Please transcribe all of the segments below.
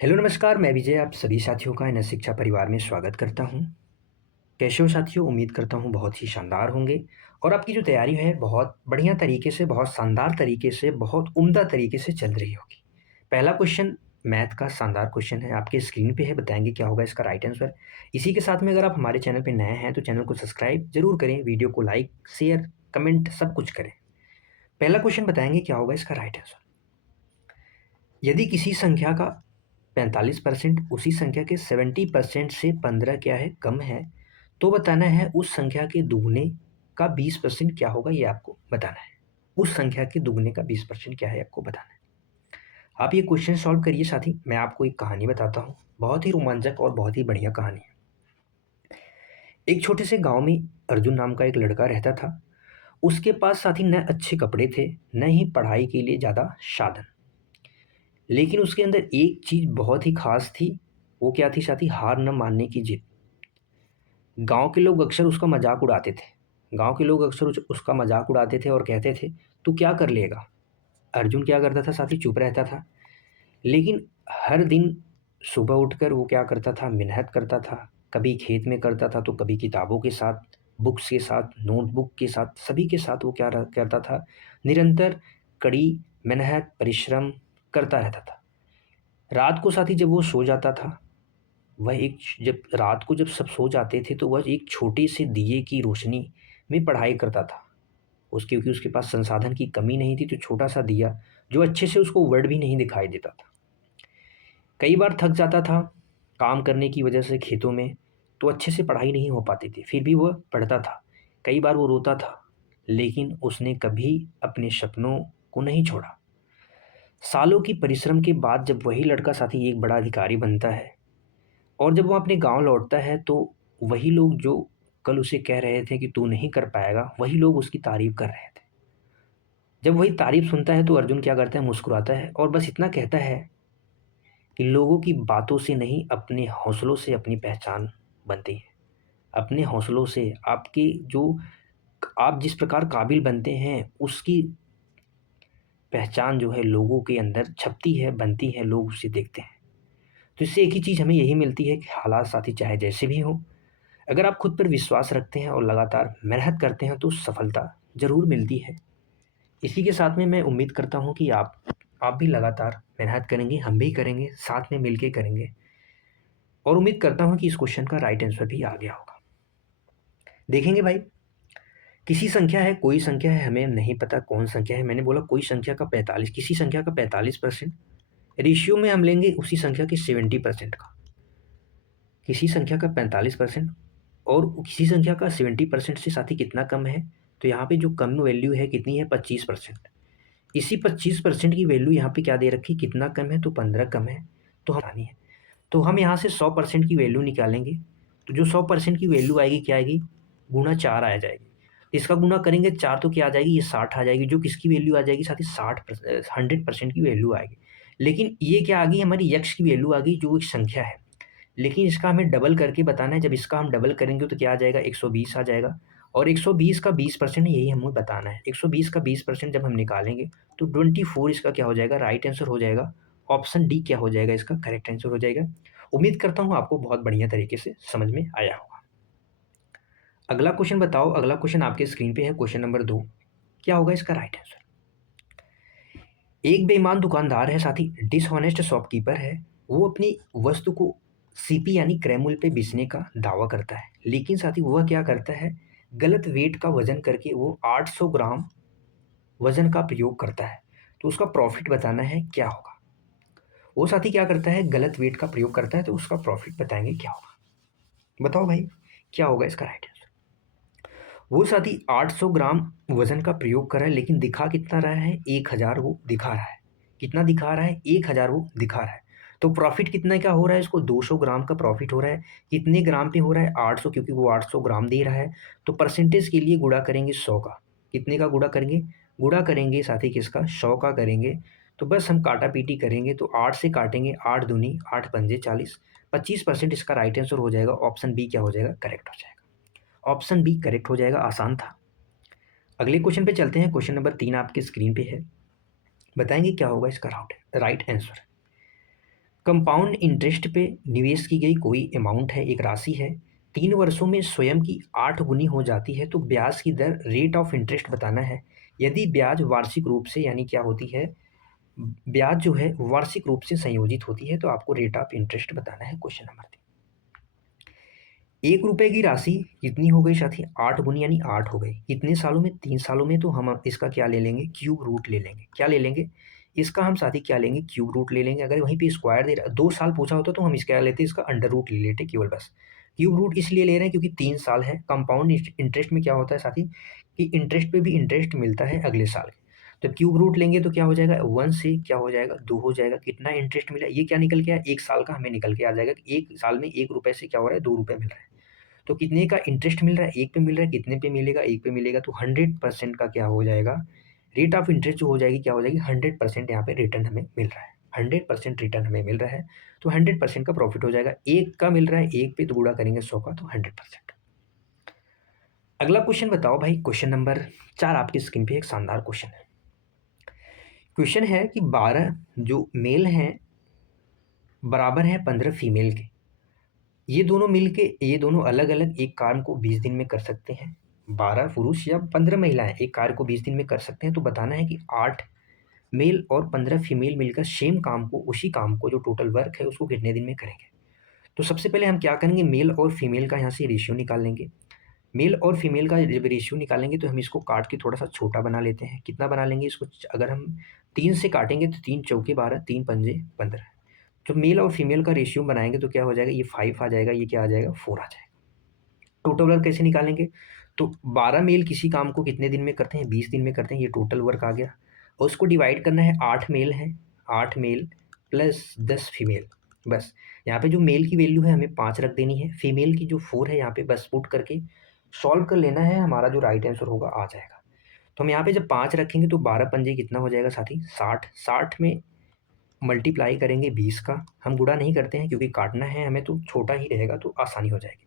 Hello नमस्कार, मैं विजय आप सभी साथियों का एनएस शिक्षा परिवार में स्वागत करता हूं। कैसे हो साथियों? उम्मीद करता हूं बहुत ही शानदार होंगे और आपकी जो तैयारी है बहुत बढ़िया तरीके से, बहुत शानदार तरीके से, बहुत उम्दा तरीके से चल रही होगी। पहला क्वेश्चन मैथ का शानदार क्वेश्चन है, आपके स्क्रीन पे है, बताएंगे क्या होगा इसका राइट आंसर। इसी के साथ में अगर आप हमारे चैनल पे नए हैं तो चैनल को सब्सक्राइब जरूर करें, वीडियो को लाइक शेयर कमेंट सब कुछ करें। पहला क्वेश्चन बताएंगे क्या होगा इसका राइट आंसर। यदि किसी संख्या का 45% उसी संख्या के 70% से 15 क्या है कम है, तो बताना है उस संख्या के दुगने का 20% क्या होगा, ये आपको बताना है। उस संख्या के दुगने का 20% क्या है आपको बताना है। आप ये क्वेश्चन सॉल्व करिए साथी। मैं आपको एक कहानी बताता हूँ, बहुत ही रोमांचक और बहुत ही बढ़िया कहानी है। एक छोटे से गांव में अर्जुन नाम का एक लड़का रहता था। उसके पास साथी न अच्छे कपड़े थे, न ही पढ़ाई के लिए ज़्यादा साधन, लेकिन उसके अंदर एक चीज़ बहुत ही खास थी। वो क्या थी साथी? हार न मानने की जिद। गांव के लोग अक्सर उसका मजाक उड़ाते थे। गांव के लोग अक्सर उसका मजाक उड़ाते थे और कहते थे तू क्या कर लेगा। अर्जुन क्या करता था साथी? चुप रहता था। लेकिन हर दिन सुबह उठकर वो क्या करता था? मेहनत करता था। कभी खेत में करता था तो कभी किताबों के साथ, बुक्स के साथ, नोटबुक के साथ, सभी के साथ वो क्या करता था? निरंतर कड़ी मेहनत परिश्रम करता रहता था। रात को साथी जब वो सो जाता था, वह एक जब रात को जब सब सो जाते थे तो वह एक छोटे से दिए की रोशनी में पढ़ाई करता था। क्योंकि उसके पास संसाधन की कमी नहीं थी तो छोटा सा दिया जो अच्छे से उसको वर्ड भी नहीं दिखाई देता था। कई बार थक जाता था काम करने की वजह से खेतों में, तो अच्छे से पढ़ाई नहीं हो पाती थी, फिर भी वह पढ़ता था। कई बार वो रोता था, लेकिन उसने कभी अपने सपनों को नहीं छोड़ा। सालों की परिश्रम के बाद जब वही लड़का साथी एक बड़ा अधिकारी बनता है और जब वो अपने गांव लौटता है तो वही लोग जो कल उसे कह रहे थे कि तू नहीं कर पाएगा, वही लोग उसकी तारीफ कर रहे थे। जब वही तारीफ सुनता है तो अर्जुन क्या करता है? मुस्कुराता है और बस इतना कहता है कि लोगों की बातों से नहीं, अपने हौसलों से अपनी पहचान बनती है। अपने हौसलों से आपके जो आप जिस प्रकार काबिल बनते हैं उसकी पहचान जो है लोगों के अंदर छपती है, बनती है, लोग उसे देखते हैं। तो इससे एक ही चीज़ हमें यही मिलती है कि हालात साथी चाहे जैसे भी हो, अगर आप खुद पर विश्वास रखते हैं और लगातार मेहनत करते हैं तो सफलता ज़रूर मिलती है। इसी के साथ में मैं उम्मीद करता हूँ कि आप भी लगातार मेहनत करेंगे, हम भी करेंगे, साथ में मिलके करेंगे और उम्मीद करता हूँ कि इस क्वेश्चन का राइट आंसर भी आ गया होगा। देखेंगे भाई, किसी संख्या है, कोई संख्या है, हमें नहीं पता कौन संख्या है। मैंने बोला कोई संख्या का 45, किसी संख्या का 45% रेशियो में हम लेंगे उसी संख्या के 70% का। किसी संख्या का 45% और किसी संख्या का 70% से साथी कितना कम है, तो यहाँ पे जो कम वैल्यू है कितनी है? 25%। इसी 25% की वैल्यू यहाँ पे क्या दे रखी? कितना कम है? तो 15 कम है। तो हम आनी है, तो हम यहाँ से 100% की वैल्यू निकालेंगे। तो जो 100% की वैल्यू आएगी क्या आएगी? गुना 4 आ जाएगी। इसका गुना करेंगे 4 तो क्या आ जाएगी? ये 60 आ जाएगी। जो किसकी वैल्यू आ जाएगी साथ ही? 100% की वैल्यू आएगी। लेकिन ये क्या आ गई? हमारी यक्स की वैल्यू आ गई जो एक संख्या है। लेकिन इसका हमें डबल करके बताना है। जब इसका हम डबल करेंगे तो क्या आ जाएगा? 120 आ जाएगा। और 120 का 20% यही हमें बताना है। 120 का 20% जब हम निकालेंगे तो 24 इसका क्या हो जाएगा? राइट आंसर हो जाएगा। ऑप्शन डी क्या हो जाएगा? इसका करेक्ट आंसर हो जाएगा। उम्मीद करता हूँ आपको बहुत बढ़िया तरीके से समझ में आया होगा। अगला क्वेश्चन बताओ। अगला क्वेश्चन आपके स्क्रीन पे है, क्वेश्चन नंबर 2। क्या होगा इसका राइट आंसर? एक बेईमान दुकानदार है साथी, डिसऑनेस्ट शॉपकीपर है। वो अपनी वस्तु को सीपी यानी क्रय मूल्य पे बेचने का दावा करता है, लेकिन साथी वह क्या करता है? गलत वेट का वजन करके वो 800 ग्राम वजन का प्रयोग करता है। तो उसका प्रॉफिट बताना है क्या होगा। वो साथी क्या करता है? गलत वेट का प्रयोग करता है, तो उसका प्रॉफिट बताएंगे क्या होगा। बताओ भाई, क्या होगा इसका राइट आंसर। वो साथी 800 ग्राम वजन का प्रयोग कर रहा है, लेकिन दिखा कितना रहा है? 1000 वो दिखा रहा है। कितना दिखा रहा है? 1000 वो दिखा रहा है। तो प्रॉफिट कितना का हो रहा है? इसको 200 ग्राम का प्रॉफिट हो रहा है। कितने ग्राम पे हो रहा है? 800, क्योंकि वो 800 ग्राम दे रहा है। तो परसेंटेज के लिए गुणा करेंगे 100 का। कितने का गुणा करेंगे? गुणा करेंगे साथी किसका? 100 का करेंगे। तो बस हम काटा पीटी करेंगे तो 8 से काटेंगे, 8 दूनी 8 पंजे 40, 25% इसका राइट आंसर हो जाएगा। ऑप्शन बी क्या हो जाएगा? करेक्ट हो जाएगा। ऑप्शन बी करेक्ट हो जाएगा, आसान था। अगले क्वेश्चन पे चलते हैं। क्वेश्चन नंबर 3 आपके स्क्रीन पे है, बताएंगे क्या होगा इसका राइट आंसर। कंपाउंड इंटरेस्ट पे निवेश की गई कोई अमाउंट है, एक राशि है, 3 वर्षों में स्वयं की 8 गुनी हो जाती है, तो ब्याज की दर रेट ऑफ इंटरेस्ट बताना है। यदि ब्याज वार्षिक रूप से यानी क्या होती है, ब्याज जो है वार्षिक रूप से संयोजित होती है, तो आपको रेट ऑफ इंटरेस्ट बताना है। क्वेश्चन नंबर 3, 1 रुपए की राशि कितनी हो गई साथी? 8 गुनी यानी 8 हो गई। कितने सालों में? 3 सालों में। तो हम इसका क्या ले लेंगे? क्यूब रूट ले लेंगे। क्या ले लेंगे? इसका हम साथी क्या लेंगे? क्यूब रूट ले लेंगे। अगर वहीं पे स्क्वायर दे रहा 2 साल पूछा होता तो हम इसका क्या लेते? इसका अंडर रूट ले लेते केवल बस। क्यूब रूट इसलिए ले रहे हैं क्योंकि 3 साल है। कंपाउंड इंटरेस्ट में क्या होता है साथी कि इंटरेस्ट पे भी इंटरेस्ट मिलता है अगले साल। तो क्यूब रूट लेंगे तो क्या हो जाएगा? 1 से क्या हो जाएगा? 2 हो जाएगा। कितना इंटरेस्ट मिला? ये क्या निकल के आया? 1 साल का हमें निकल के आ जाएगा कि 1 साल में 1 रुपए से क्या हो रहा है? 2 रुपए मिल रहा है। तो कितने का इंटरेस्ट मिल रहा है? 1 पे मिल रहा है। कितने पे मिलेगा? 1 पे मिलेगा। तो 100% का क्या हो जाएगा? रेट ऑफ इंटरेस्ट जो हो जाएगी क्या हो जाएगी? 100% यहाँ पे रिटर्न हमें मिल रहा है। 100% रिटर्न हमें मिल रहा है, तो 100% का प्रॉफिट हो जाएगा। 1 का मिल रहा है, 1 पे तो गुणा करेंगे 100 का, तो 100%। अगला क्वेश्चन बताओ भाई। क्वेश्चन नंबर 4 आपकी स्क्रीन पे एक शानदार क्वेश्चन है। क्वेश्चन है कि 12 जो मेल हैं बराबर हैं 15 फीमेल के। ये दोनों अलग-अलग एक काम को 20 दिन में कर सकते हैं। 12 पुरुष या 15 महिलाएँ एक कार्य को 20 दिन में कर सकते हैं। तो बताना है कि 8 मेल और 15 फीमेल मिलकर सेम काम को, उसी काम को जो टोटल वर्क है उसको कितने दिन में करेंगे। तो सबसे पहले हम क्या करेंगे? मेल और फीमेल का यहाँ से रेशियो निकाल लेंगे। मेल और फीमेल का जब रेशियो निकालेंगे तो हम इसको काट के थोड़ा-सा छोटा बना लेते हैं। कितना बना लेंगे इसको? अगर हम 3 से काटेंगे तो 3 चौके 12, 3 पंजे 15। जो मेल और फीमेल का रेशियो बनाएँगे तो क्या हो जाएगा? ये 5 आ जाएगा, ये क्या आ जाएगा? 4 आ जाएगा। टोटल वर्क कैसे निकालेंगे? तो 12 मेल किसी काम को कितने दिन में करते हैं? 20 दिन में करते हैं। ये टोटल वर्क आ गया और उसको डिवाइड करना है। 8 मेल हैं, 8 मेल प्लस 10 फीमेल। बस यहाँ पे जो मेल की वैल्यू है हमें 5 रख देनी है। फीमेल की जो 4 है यहाँ पे बस पुट करके सॉल्व कर लेना है, हमारा जो राइट आंसर होगा आ जाएगा। तो हम यहाँ पे जब 5 रखेंगे तो 12 पंजे कितना हो जाएगा साथी? 60। 60 में मल्टीप्लाई करेंगे 20 का। हम गुणा नहीं करते हैं क्योंकि काटना है हमें, तो छोटा ही रहेगा तो आसानी हो जाएगी।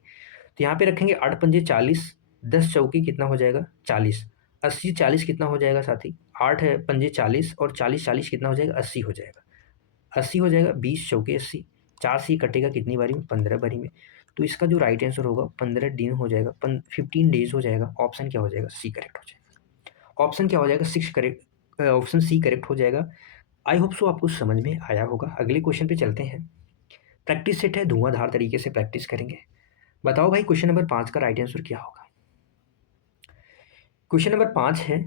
तो यहाँ पे रखेंगे 8 पंजे 40, 10 चौके कितना हो जाएगा? 40। 80 40 कितना हो जाएगा साथी? 8 है पंजे 40 और 40 40 कितना हो जाएगा? 80 हो जाएगा। 80 हो जाएगा। 20 चौके 80, 4 से कटेगा कितनी बारी में? 15 बारी में। तो इसका जो राइट आंसर होगा 15 दिन हो जाएगा, 15 डेज हो जाएगा। ऑप्शन क्या हो जाएगा? सी करेक्ट हो जाएगा। ऑप्शन क्या हो जाएगा? 6 करेक्ट, ऑप्शन सी करेक्ट हो जाएगा। आई होप सो आपको समझ में आया होगा। अगले क्वेश्चन पे चलते हैं। प्रैक्टिस सेट है, धुआंधार तरीके से प्रैक्टिस करेंगे। बताओ भाई क्वेश्चन नंबर 5 का राइट आंसर क्या होगा? क्वेश्चन नंबर 5 है,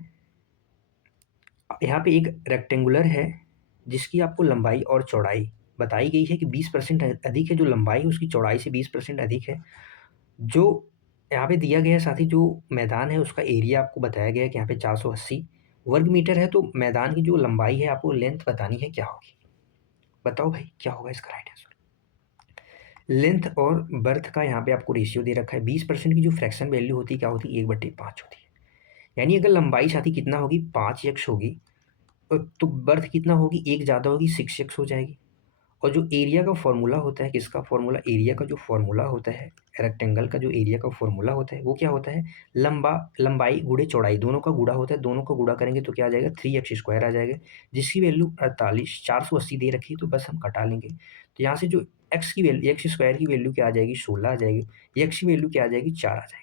यहाँ पे एक रेक्टेंगुलर है जिसकी आपको लंबाई और चौड़ाई बताई गई है कि 20% अधिक है। जो लंबाई है उसकी चौड़ाई से 20% अधिक है। जो यहाँ पे दिया गया है साथी, जो मैदान है उसका एरिया आपको बताया गया है कि यहाँ पे 480 वर्ग मीटर है। तो मैदान की जो लंबाई है आपको लेंथ बतानी है, क्या होगी? बताओ भाई क्या होगा इसका राइट आंसर? लेंथ और बर्थ का यहाँ पे आपको रेशियो दे रखा है। 20% की जो फ्रैक्शन वैल्यू होती है क्या होती है? 1/5 होती है। यानी अगर लंबाई साथी कितना होगी? 5x होगी, तो बर्थ कितना होगी? 1 ज़्यादा होगी, 6x हो जाएगी। और जो एरिया का फॉर्मूला होता है, किसका फॉर्मूला? एरिया का जो फॉर्मूला होता है, रेक्टेंगल का जो एरिया का फॉर्मूला होता है वो क्या होता है? लंबाई गुणे चौड़ाई, दोनों का गुणा होता है। दोनों का गुणा करेंगे तो क्या आ जाएगा? 3x² आ जाएगा, जिसकी वैल्यू 48। 480 दे रखी है तो बस हम घटा लेंगे। तो यहाँ से जो x² की वैल्यू क्या आ जाएगी? 16 आ जाएगी। x की वैल्यू क्या आ जाएगी? 4 आ जाएगी।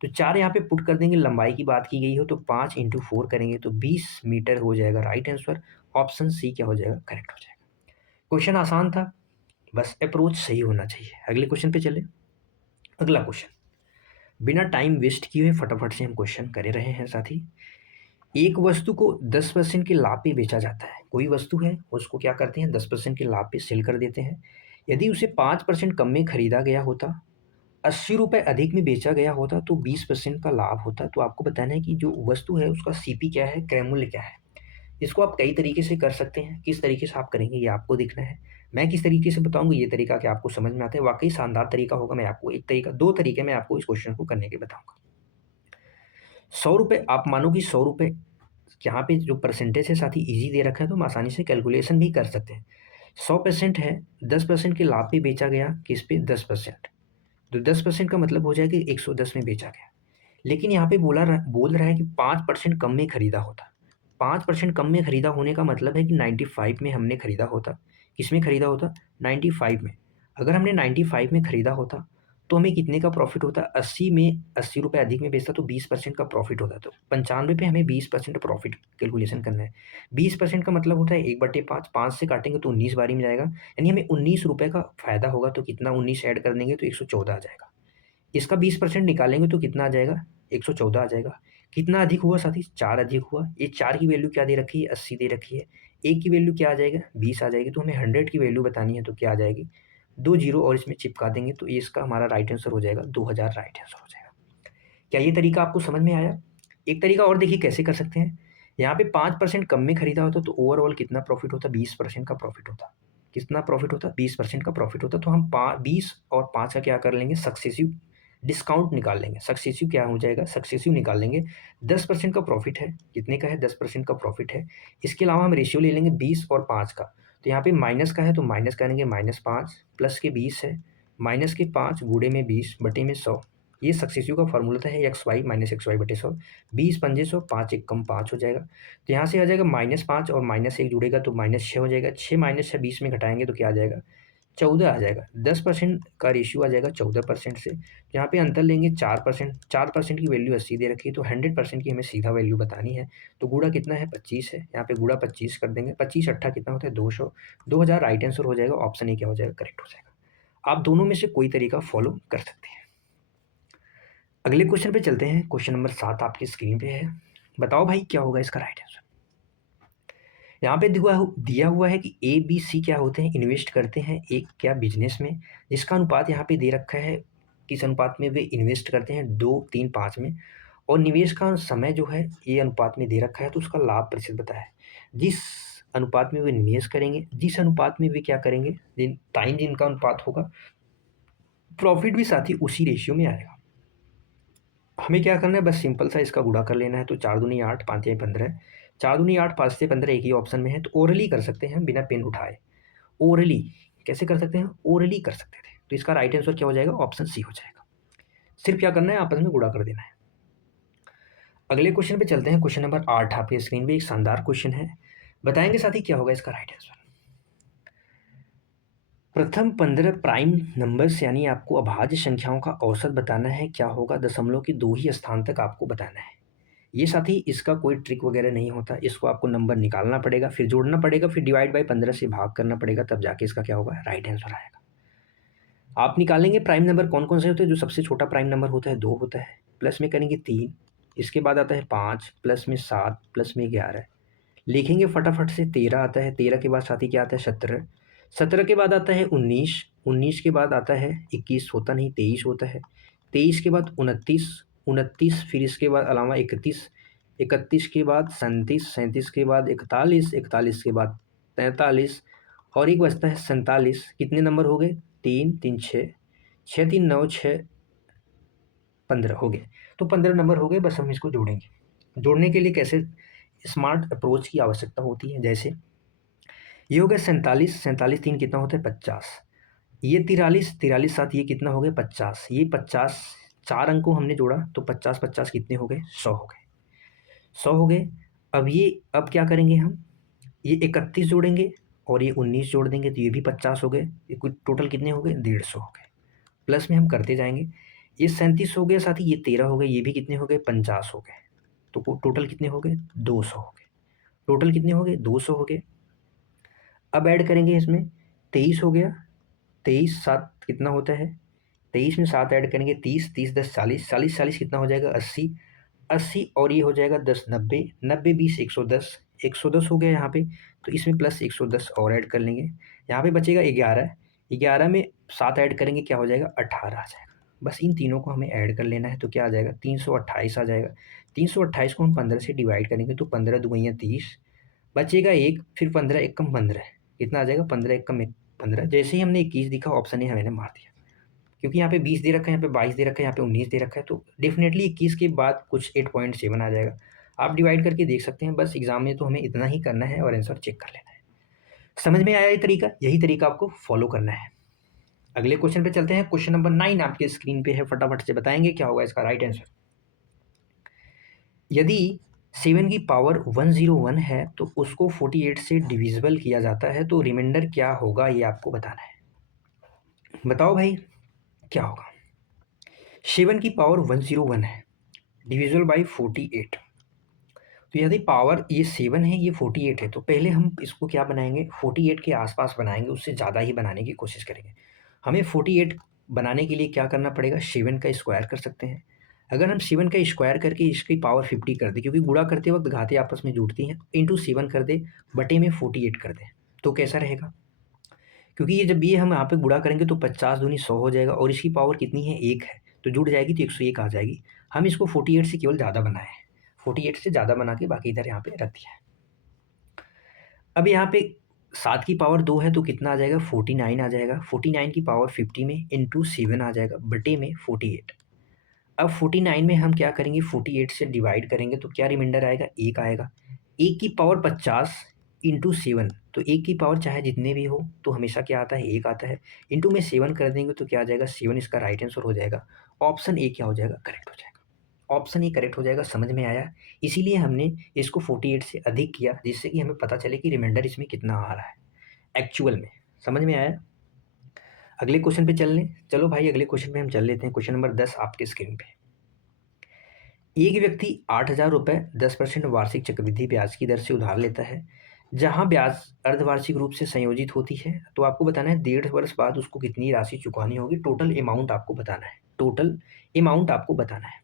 तो 4 यहाँ पे पुट कर देंगे। लंबाई की बात की गई हो तो 5 × 4 करेंगे तो 20 मीटर हो जाएगा राइट आंसर। ऑप्शन सी क्या हो जाएगा? करेक्ट हो जाएगा। क्वेश्चन आसान था, बस अप्रोच सही होना चाहिए। अगले क्वेश्चन पे चले। अगला क्वेश्चन बिना टाइम वेस्ट किए हुए फटाफट से हम क्वेश्चन करे रहे हैं साथी। एक वस्तु को 10% के लाभ पे बेचा जाता है। कोई वस्तु है उसको क्या करते हैं? 10% के लाभ पे सेल कर देते हैं। यदि उसे 5% कम में खरीदा गया होता, 80 रुपये अधिक में बेचा गया होता तो 20% का लाभ होता। तो आपको बताना है कि जो वस्तु है उसका सीपी क्या है, क्रय मूल्य क्या है। इसको आप कई तरीके से कर सकते हैं, किस तरीके से आप करेंगे ये आपको देखना है। मैं किस तरीके से बताऊंगा ये तरीका कि आपको समझ में आता है, वाकई शानदार तरीका होगा। मैं आपको एक तरीका, दो तरीके मैं आपको इस क्वेश्चन को करने के बताऊंगा। 100 रुपये, आप मानो कि 100 रुपये, यहाँ पे जो परसेंटेज है साथ ही ईजी दे रखा है तो हम आसानी से कैलकुलेशन भी कर सकते हैं। 100% है, 10% के लाभ पे बेचा गया, किस पे? 10%। तो 10% का मतलब हो जाएगा कि 110 में बेचा गया। लेकिन यहाँ पे बोल रहा है कि 5% कम में खरीदा होता। 5% कम में खरीदा होने का मतलब है कि 95 में हमने खरीदा होता। किसमें खरीदा होता? 95 में। अगर हमने 95 में खरीदा होता तो हमें कितने का प्रॉफिट होता? 80 में 80 रुपये अधिक में बेचता तो 20% का प्रॉफिट होता। तो 95 पे हमें 20% प्रॉफिट कैलकुलेशन करना है। 20% का मतलब होता है 1/5, 5 से काटेंगे तो 19 बारी में जाएगा, यानी हमें 19 रुपये का फ़ायदा होगा। तो कितना 19 ऐड कर देंगे तो 114 आ जाएगा। इसका 20% निकालेंगे तो कितना आ जाएगा? 114 आ जाएगा। कितना अधिक हुआ साथी? 4 अधिक हुआ। ये 4 की वैल्यू क्या दे रखी है? 80 दे रखी है। 1 की वैल्यू क्या आ जाएगा? 20 आ जाएगी। तो हमें 100 की वैल्यू बतानी है तो क्या आ जाएगी? 2 जीरो और इसमें चिपका देंगे तो ये इसका हमारा राइट आंसर हो जाएगा, 2000 राइट आंसर हो जाएगा। क्या ये तरीका आपको समझ में आया? एक तरीका और देखिए कैसे कर सकते हैं। यहाँ पे 5% कम में खरीदा होता तो ओवरऑल कितना प्रॉफिट होता? 20% का प्रॉफिट होता। कितना प्रॉफिट होता? 20% का प्रॉफिट होता। तो हम 20 और 5 का क्या कर लेंगे? सक्सेसिव डिस्काउंट निकाल लेंगे। सक्सेसिव क्या हो जाएगा? सक्सेसिव निकाल लेंगे। 10% का प्रॉफिट है। कितने का है? 10% का प्रॉफिट है। इसके अलावा हम रेशियो ले लेंगे 20 और 5 का। तो यहाँ पे माइनस का है तो माइनस करेंगे -5, प्लस के 20 है, माइनस के 5 गुणे में 20 बटे में 100। ये सक्सेसिव का फॉर्मूला है x y minus x y बटे 100। 20 पंजे 100, 5 एक कम 5 हो जाएगा। तो यहाँ से आ जाएगा -5 और -1 जुड़ेगा तो -6 हो जाएगा। 6 माइनस 6 20 में घटाएंगे तो क्या आ जाएगा? 14 आ जाएगा। 10% का रेशियो आ जाएगा 14% से। यहाँ पे अंतर लेंगे 4%। 4% की वैल्यू 80 दे रखी है तो 100% की हमें सीधा वैल्यू बतानी है। तो गुणा कितना है? 25 है। यहाँ पे गुणा 25 कर देंगे। 25 अट्ठा कितना होता है? 200। 2000 राइट आंसर हो जाएगा। ऑप्शन ए क्या हो जाएगा? करेक्ट हो जाएगा। आप दोनों में से कोई तरीका फॉलो कर सकते हैं। अगले क्वेश्चन पे चलते हैं। क्वेश्चन नंबर 7 आपकी स्क्रीन पे है। बताओ भाई क्या होगा इसका राइट आंसर। यहाँ पे दिया हुआ है कि ए बी सी क्या होते हैं? इन्वेस्ट करते हैं एक क्या बिजनेस में, जिसका अनुपात यहाँ पे दे रखा है। किस अनुपात में वे इन्वेस्ट करते हैं? 2, 3, 5 में। और निवेश का समय जो है ये अनुपात में दे रखा है तो उसका लाभ प्रतिशत बताया है। जिस अनुपात में वे निवेश करेंगे, जिस अनुपात में वे क्या करेंगे, जिन टाइम जिनका अनुपात होगा, प्रॉफिट भी साथ ही उसी रेशियो में आएगा। हमें क्या करना है? बस सिंपल सा इसका गुणा कर लेना है। तो 4 दूनी 8, 5 या 15। 4 दूनी 8, 5 से 15 एक ही ऑप्शन में है तो ओरली कर सकते हैं बिना पेन उठाए। ओरली कैसे कर सकते हैं? ओरली कर सकते थे। तो इसका राइट आंसर क्या हो जाएगा? ऑप्शन सी हो जाएगा। सिर्फ क्या करना है? आपस में गुणा कर देना है। अगले क्वेश्चन पे चलते हैं। क्वेश्चन नंबर 8 आपके स्क्रीन पे एक शानदार क्वेश्चन है। बताएंगे साथी क्या होगा इसका राइट आंसर। प्रथम 15 प्राइम नंबर्स यानी आपको अभाज्य संख्याओं का औसत बताना है। क्या होगा? दशमलव के 2 ही स्थान तक आपको बताना है। ये साथी इसका कोई ट्रिक वगैरह नहीं होता। इसको आपको नंबर निकालना पड़ेगा, फिर जोड़ना पड़ेगा, फिर डिवाइड बाय 15 से भाग करना पड़ेगा, तब जाके इसका क्या होगा? राइट आंसर आएगा। आप निकालेंगे प्राइम नंबर कौन कौन से होते हैं? जो सबसे छोटा प्राइम नंबर होता है 2 होता है, प्लस में करेंगे 3, इसके बाद आता है 5, प्लस में 7, प्लस में 11। लिखेंगे फटाफट से। 13 आता है, 13 के बाद साथी क्या आता है? 17, 17 के बाद आता है 19, 19 के बाद आता है 21 होता नहीं 23 होता है, 23 के बाद 29, 29 फिर इसके बाद अलावा 31, 31 के बाद 37, 37 के बाद 41, 41 के बाद 43 और एक बचता है 47। कितने नंबर हो गए? 3, 3, 6, 6, 3, 9, 6, 15 हो गए। तो 15 नंबर हो गए। बस हम इसको जोड़ेंगे। जोड़ने के लिए कैसे स्मार्ट अप्रोच की आवश्यकता होती है। जैसे ये हो गया 47, 47 3 कितना होता है? 50। ये 43, 43 7 ये कितना हो गया? 50। ये 50 4 अंकों हमने जोड़ा तो 50, 50 कितने हो गए? 100 हो गए। 100 हो गए। अब क्या करेंगे हम? ये 31 जोड़ेंगे और ये 19 जोड़ देंगे तो ये भी 50 हो गए। ये कुछ टोटल कितने हो गए? 150 हो गए। प्लस में हम करते जाएंगे। ये 37 हो गया साथी, ये 13 हो गए, ये भी कितने हो गए? 50 हो गए। तो टोटल कितने हो गए? 200 हो गए। टोटल कितने हो गए? 200 हो गए। अब ऐड करेंगे इसमें 23 हो गया। 23 7 कितना होता है? 23 में 7 ऐड करेंगे 30, 30 10 40, 40 40 कितना हो जाएगा? 80, 80 और ये हो जाएगा 10 90, 90 20 110, 110 हो गया यहाँ पे। तो इसमें प्लस 110 और ऐड कर लेंगे। यहाँ पे बचेगा 11, 11 में 7 ऐड करेंगे क्या हो जाएगा? 18 आ जाएगा। बस इन तीनों को हमें ऐड कर लेना है तो क्या आ जाएगा? 328 आ जाएगा। 328 को हम 15 से डिवाइड करेंगे तो 15 दुगुइयाँ 30, बचेगा 1, फिर 15 एक कम 15, कितना आ जाएगा? 15 एक कम 15। जैसे ही हमने 21 दिखा ऑप्शन ए मैंने मार दिया, क्योंकि यहाँ पे 20 दे रखा है, यहाँ पे 22 दे रखा है, यहाँ पे 19 दे रखा है, तो डेफिनेटली 21 के बाद कुछ 8.7 आ जाएगा। आप डिवाइड करके देख सकते हैं। बस एग्जाम में तो हमें इतना ही करना है और आंसर चेक कर लेना है। समझ में आया ये तरीका? यही तरीका आपको फॉलो करना है। अगले क्वेश्चन पे चलते हैं। क्वेश्चन नंबर 9 आपके स्क्रीन पे है। फटाफट से बताएंगे क्या होगा इसका राइट आंसर। यदि 7 की पावर 101 है तो उसको 48 से डिविजिबल किया जाता है, तो रिमाइंडर क्या होगा ये आपको बताना है। बताओ भाई क्या होगा। 7 की पावर 101 है, डिविजिबल बाई 48। तो यदि पावर ये 7 है, ये 48 है, तो पहले हम इसको क्या बनाएंगे, 48 के आसपास बनाएंगे, उससे ज़्यादा ही बनाने की कोशिश करेंगे। हमें 48 बनाने के लिए क्या करना पड़ेगा, 7 का स्क्वायर कर सकते हैं। अगर हम 7 का स्क्वायर करके इसकी पावर 50 कर दें, क्योंकि गुणा करते वक्त घातें आपस में जुड़ती हैं, इंटू 7 कर दे, बटे में 48 कर दें, तो कैसा रहेगा। क्योंकि ये जब ये हम यहाँ पे गुणा करेंगे तो 50 दूनी 100 हो जाएगा, और इसकी पावर कितनी है, 1 है, तो जुड़ जाएगी तो 101 आ जाएगी। हम इसको 48 से केवल ज़्यादा बनाए हैं, 48 से ज़्यादा बना के बाकी इधर यहाँ पे रख दिया है। अब यहाँ पे 7 की पावर 2 है तो कितना आ जाएगा, 49 आ जाएगा। 49 की पावर 50 में इंटू 7 आ जाएगा, बटे में 48। अब 49 में हम क्या करेंगे, 48 से डिवाइड करेंगे तो क्या रिमाइंडर आएगा, 1 आएगा। 1 की पावर 50 इंटू 7, तो 1 की पावर चाहे जितने भी हो तो हमेशा क्या आता है, 1 आता है। इंटू में 7 कर देंगे तो क्या आ जाएगा, 7 इसका राइट आंसर हो जाएगा। ऑप्शन ए क्या हो जाएगा, करेक्ट हो जाएगा। ऑप्शन ए करेक्ट हो जाएगा। समझ में आया। इसीलिए हमने इसको 48 से अधिक किया, जिससे कि हमें पता चले कि रिमाइंडर इसमें कितना आ रहा है एक्चुअल में। समझ में आया। अगले क्वेश्चन पे चल लें। चलो भाई अगले क्वेश्चन पे हम चल लेते हैं। क्वेश्चन नंबर 10 आपके स्क्रीन पे। एक व्यक्ति 8,000 रुपये 10% वार्षिक चक्रवृद्धि ब्याज की दर से उधार लेता है, जहां ब्याज अर्धवार्षिक रूप से संयोजित होती है। तो आपको बताना है 1.5 वर्ष बाद उसको कितनी राशि चुकानी होगी। टोटल अमाउंट आपको बताना है, टोटल अमाउंट आपको बताना है।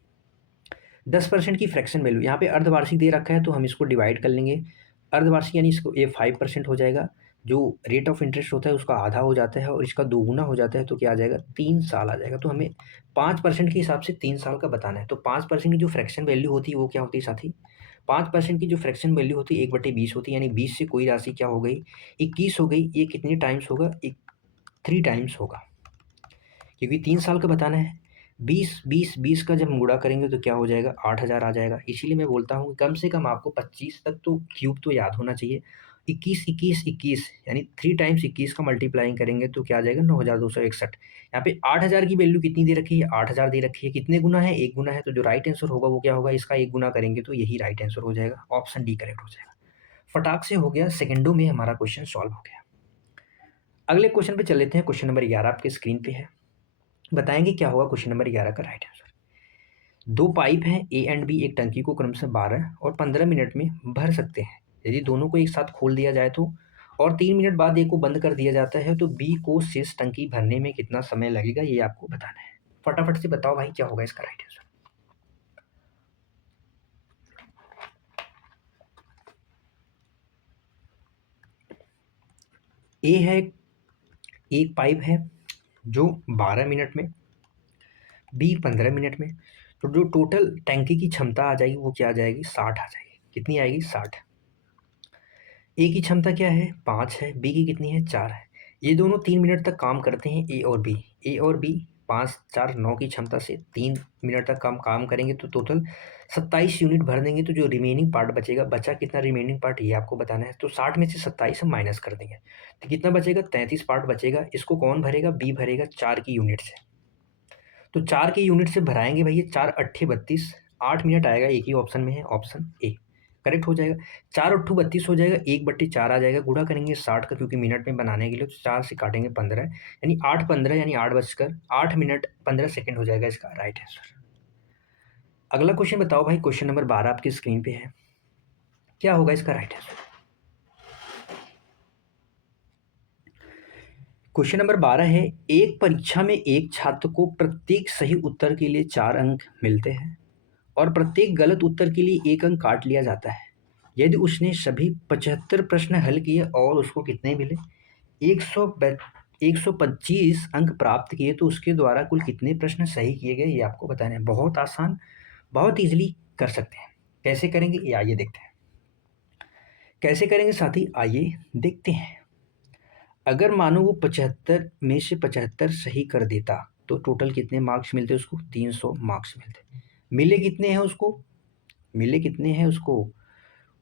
10% की फ्रैक्शन वैल्यू, यहाँ पे अर्धवार्षिक दे रखा है तो हम इसको डिवाइड कर लेंगे। अर्धवार्षिक यानी इसको ये 5% हो जाएगा। जो रेट ऑफ इंटरेस्ट होता है उसका आधा हो जाता है और इसका दोगुना हो जाता है, तो क्या आ जाएगा, 3 साल आ जाएगा। तो हमें 5% के हिसाब से 3 साल का बताना है। तो 5% की जो फ्रैक्शन वैल्यू होती है वो क्या होती है साथी, 5% की जो फ्रैक्शन वैल्यू होती है 1/20 होती है, यानी 20 से कोई राशि क्या हो गई, 21 हो गई। ये कितनी टाइम्स होगा, 3 टाइम्स होगा, क्योंकि 3 साल का बताना है। 20 का जब हम गुणा करेंगे तो क्या हो जाएगा, 8,000 आ जाएगा। इसीलिए मैं बोलता हूँ कम से कम आपको 25 तक तो क्यूब तो याद होना चाहिए। 21 यानी 3 टाइम्स 21 का मल्टीप्लाइंग करेंगे तो क्या आ जाएगा, 9,261। यहाँ पे 8,000 की वैल्यू कितनी दे रखी है, 8,000 दे रखी है। कितने गुना है, 1 गुना है। तो जो राइट आंसर होगा वो क्या होगा, इसका 1 गुना करेंगे तो यही राइट आंसर हो जाएगा। ऑप्शन डी करेक्ट हो जाएगा। फटाक से हो गया, सेकंडों में हमारा क्वेश्चन सॉल्व हो गया। अगले क्वेश्चन पे चल लेते हैं। क्वेश्चन नंबर 11 आपके स्क्रीन पे है। बताएंगे क्या होगा क्वेश्चन नंबर 11 का राइट आंसर। दो पाइप हैं ए एंड बी, एक टंकी को क्रमशः 12 और 15 मिनट में भर सकते हैं। यदि दोनों को एक साथ खोल दिया जाए तो, और 3 मिनट बाद ए को बंद कर दिया जाता है, तो बी को शेष टंकी भरने में कितना समय लगेगा, ये आपको बताना है। फटाफट से बताओ भाई क्या होगा इसका राइट आंसर। ए है, एक पाइप है जो 12 मिनट में, बी 15 मिनट में। तो जो टोटल टैंकी की क्षमता आ जाएगी वो क्या आ जाएगी, 60 आ जाएगी। कितनी आएगी, 60। ए की क्षमता क्या है, 5 है। बी की कितनी है, 4 है। ये दोनों 3 मिनट तक काम करते हैं, ए और बी। ए और बी 5, 4, 9 की क्षमता से 3 मिनट तक काम करेंगे तो टोटल 27 यूनिट भर देंगे। तो जो रिमेनिंग पार्ट बचेगा, बचा कितना रिमेनिंग पार्ट ये आपको बताना है। तो 60 में से 27 हम माइनस कर देंगे तो कितना बचेगा, 33 पार्ट बचेगा। इसको कौन भरेगा, बी भरेगा 4 की यूनिट से। तो 4 के यूनिट से भराएंगे भैया, 4 अट्ठे 32, 8 मिनट आएगा। एक ही ऑप्शन में है, ऑप्शन ए करेक्ट हो जाएगा। 4 अट्ठू 32 हो जाएगा, 1/4 आ जाएगा। गुणा करेंगे 60 का, क्योंकि मिनट में बनाने के लिए, तो 4 से काटेंगे 15, यानी 8/15 यानी 8 बजकर 8 मिनट 15 सेकेंड हो जाएगा इसका राइट आंसर। अगला क्वेश्चन बताओ भाई। क्वेश्चन नंबर 12 आपकी स्क्रीन पे है। क्या होगा इसका राइट आंसर। क्वेश्चन नंबर 12 है, एक परीक्षा में एक छात्र को प्रत्येक सही उत्तर के लिए 4 अंक मिलते हैं और प्रत्येक गलत उत्तर के लिए 1 अंक काट लिया जाता है। यदि उसने सभी 75 प्रश्न हल किए और उसको कितने मिले, 125 अंक प्राप्त किए, तो उसके द्वारा कुल कितने प्रश्न सही किए गए, ये आपको बताना है। बहुत आसान, बहुत इजीली कर सकते हैं। कैसे करेंगे ये आइए देखते हैं। कैसे करेंगे साथी, आइए देखते हैं। अगर मानो वो 75 में से 75 सही कर देता तो टोटल कितने मार्क्स मिलते उसको, 300 मार्क्स मिलते। मिले कितने हैं उसको, मिले कितने हैं उसको,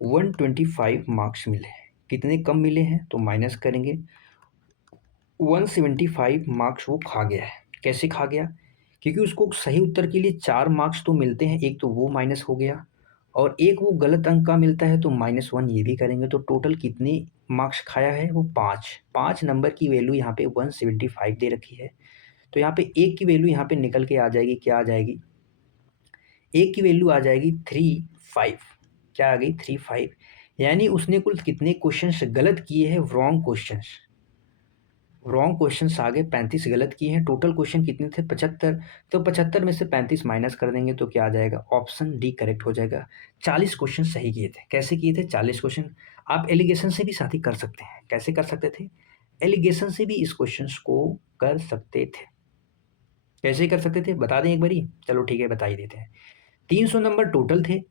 125 मार्क्स मिले। कितने कम मिले हैं तो माइनस करेंगे, 175 मार्क्स वो खा गया है। कैसे खा गया, क्योंकि उसको सही उत्तर के लिए 4 मार्क्स तो मिलते हैं, एक तो वो माइनस हो गया और एक वो गलत अंक का मिलता है तो -1 ये भी करेंगे, तो टोटल कितने मार्क्स खाया है वो 5। 5 नंबर की वैल्यू यहाँ पे 175 दे रखी है। तो यहाँ पे एक की वैल्यू यहाँ पे निकल के आ जाएगी, क्या आ जाएगी? एक की वैल्यू आ जाएगी 35। क्या आ गई? 35। यानी उसने कुल कितने क्वेश्चंस गलत किए हैं? रॉन्ग क्वेश्चंस आ गए, 35 गलत किए हैं। टोटल क्वेश्चन कितने थे? 75। तो 75 में से 35 माइनस कर देंगे तो क्या आ जाएगा? ऑप्शन डी करेक्ट हो जाएगा। 40 क्वेश्चन सही किए थे। कैसे किए थे 40 क्वेश्चन? आप एलिगेशन से भी साथी कर सकते हैं। कैसे कर सकते थे? एलिगेशन से भी इस क्वेश्चंस को कर सकते थे। कैसे कर सकते थे बता दें एक बारी? चलो ठीक है, बता ही देते हैं। 300 नंबर टोटल थे,